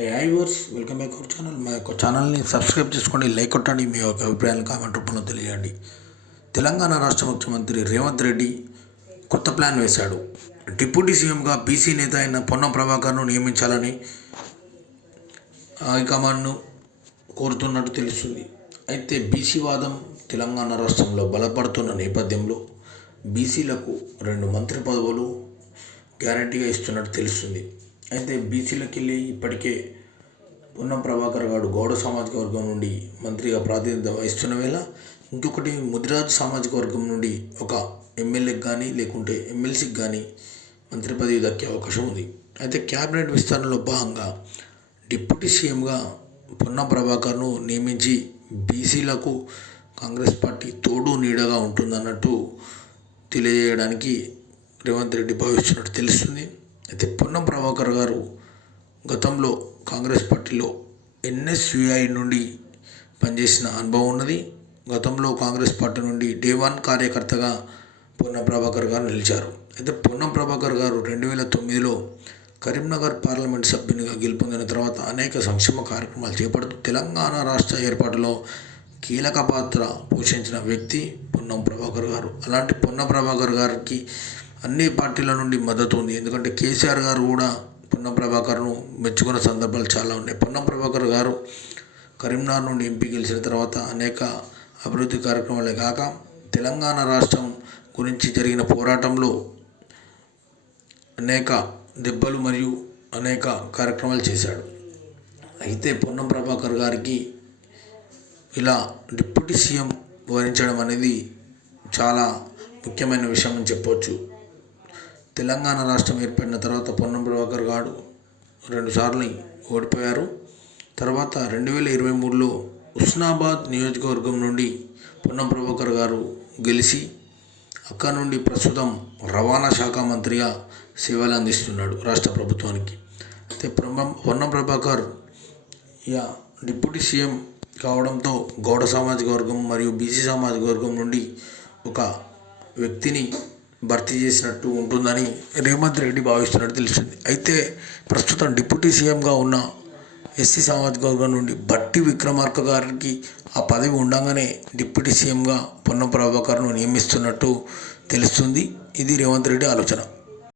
Viewers welcome back our channel. మా యొక్క ఛానల్ని సబ్స్క్రైబ్ చేసుకోండి, లైక్ కొట్టండి, మీ యొక్క అభిప్రాయాలను కామెంట్ రూపంలో తెలియజేయండి. తెలంగాణ రాష్ట్ర ముఖ్యమంత్రి రేవంత్ రెడ్డి కొత్త ప్లాన్ వేశాడు. డిప్యూటీ సీఎంగా బీసీ నేత అయిన పొన్నం ప్రభాకర్ను నియమించాలని హైకమాండ్ను కోరుతున్నట్టు తెలుస్తుంది. అయితే బీసీ వాదం తెలంగాణ రాష్ట్రంలో బలపడుతున్న నేపథ్యంలో బీసీలకు 2 మంత్రి పదవులు గ్యారంటీగా ఇస్తున్నట్టు తెలుస్తుంది. అయితే బీసీలకు వెళ్ళి ఇప్పటికే పొన్నం ప్రభాకర్ గారు గౌడ సామాజిక వర్గం నుండి మంత్రిగా ప్రాతినిధ్యం వహిస్తున్న వేళ ఇంకొకటి ముదిరాజు సామాజిక వర్గం నుండి ఒక ఎమ్మెల్యేకి కానీ లేకుంటే ఎమ్మెల్సీకి కానీ మంత్రి పదవి దక్కే అవకాశం ఉంది. అయితే క్యాబినెట్ విస్తరణలో భాగంగా డిప్యూటీ సీఎంగా పొన్నం ప్రభాకర్ను నియమించి బీసీలకు కాంగ్రెస్ పార్టీ తోడు నీడగా ఉంటుందన్నట్టు తెలియజేయడానికి రేవంత్ రెడ్డి భావిస్తున్నట్టు తెలుస్తుంది. అయితే పొన్నం ప్రభాకర్ గారు గతంలో కాంగ్రెస్ పార్టీలో ఎన్ఎస్యుఐ నుండి పనిచేసిన అనుభవం ఉన్నది. గతంలో కాంగ్రెస్ పార్టీ నుండి డే 1 కార్యకర్తగా పొన్నం ప్రభాకర్ గారు నిలిచారు. అయితే పొన్నం ప్రభాకర్ గారు 2009లో కరీంనగర్ పార్లమెంట్ సభ్యునిగా గెలుపొందిన తర్వాత అనేక సంక్షేమ కార్యక్రమాలు చేపడుతూ తెలంగాణ రాష్ట్ర ఏర్పాటులో కీలక పాత్ర పోషించిన వ్యక్తి పొన్నం ప్రభాకర్ గారు. అలాంటి పొన్నం ప్రభాకర్ గారికి అన్ని పార్టీల నుండి మద్దతు ఉంది. ఎందుకంటే కేసీఆర్ గారు కూడా పొన్నం ప్రభాకర్ను మెచ్చుకున్న సందర్భాలు చాలా ఉన్నాయి. పొన్నం ప్రభాకర్ గారు కరీంనగర్ నుండి ఎంపీ గెలిచిన తర్వాత అనేక అభివృద్ధి కార్యక్రమాలే కాక తెలంగాణ రాష్ట్రం గురించి జరిగిన పోరాటంలో అనేక దెబ్బలు మరియు అనేక కార్యక్రమాలు చేశాడు. అయితే పొన్నం ప్రభాకర్ గారికి ఇలా డిప్యూటీ సీఎం వహించడం అనేది చాలా ముఖ్యమైన విషయం అని చెప్పవచ్చు. తెలంగాణ రాష్ట్రం ఏర్పడిన తర్వాత పొన్నం ప్రభాకర్ గారు 2 సార్లు ఓడిపోయారు. తర్వాత 2023లో హుస్నాబాద్ నియోజకవర్గం నుండి పొన్నం ప్రభాకర్ గారు గెలిచి అక్కడ నుండి ప్రస్తుతం రవాణా శాఖ మంత్రిగా సేవలు అందిస్తున్నాడు రాష్ట్ర ప్రభుత్వానికి. అయితే పొన్నం ప్రభాకర్ డిప్యూటీ సీఎం కావడంతో గౌడ సామాజిక వర్గం మరియు బీసీ సామాజిక వర్గం నుండి ఒక వ్యక్తిని భర్తీ చేసినట్టు ఉంటుందని రేవంత్ రెడ్డి భావిస్తున్నట్టు తెలుస్తుంది. అయితే ప్రస్తుతం డిప్యూటీ సీఎంగా ఉన్న ఎస్సీ సామాజిక వర్గం నుండి బట్టి విక్రమార్క గారికి ఆ పదవి ఉండగానే డిప్యూటీ సీఎంగా పొన్నం ప్రభాకర్ను నియమిస్తున్నట్టు తెలుస్తుంది. ఇది రేవంత్ రెడ్డి ఆలోచన.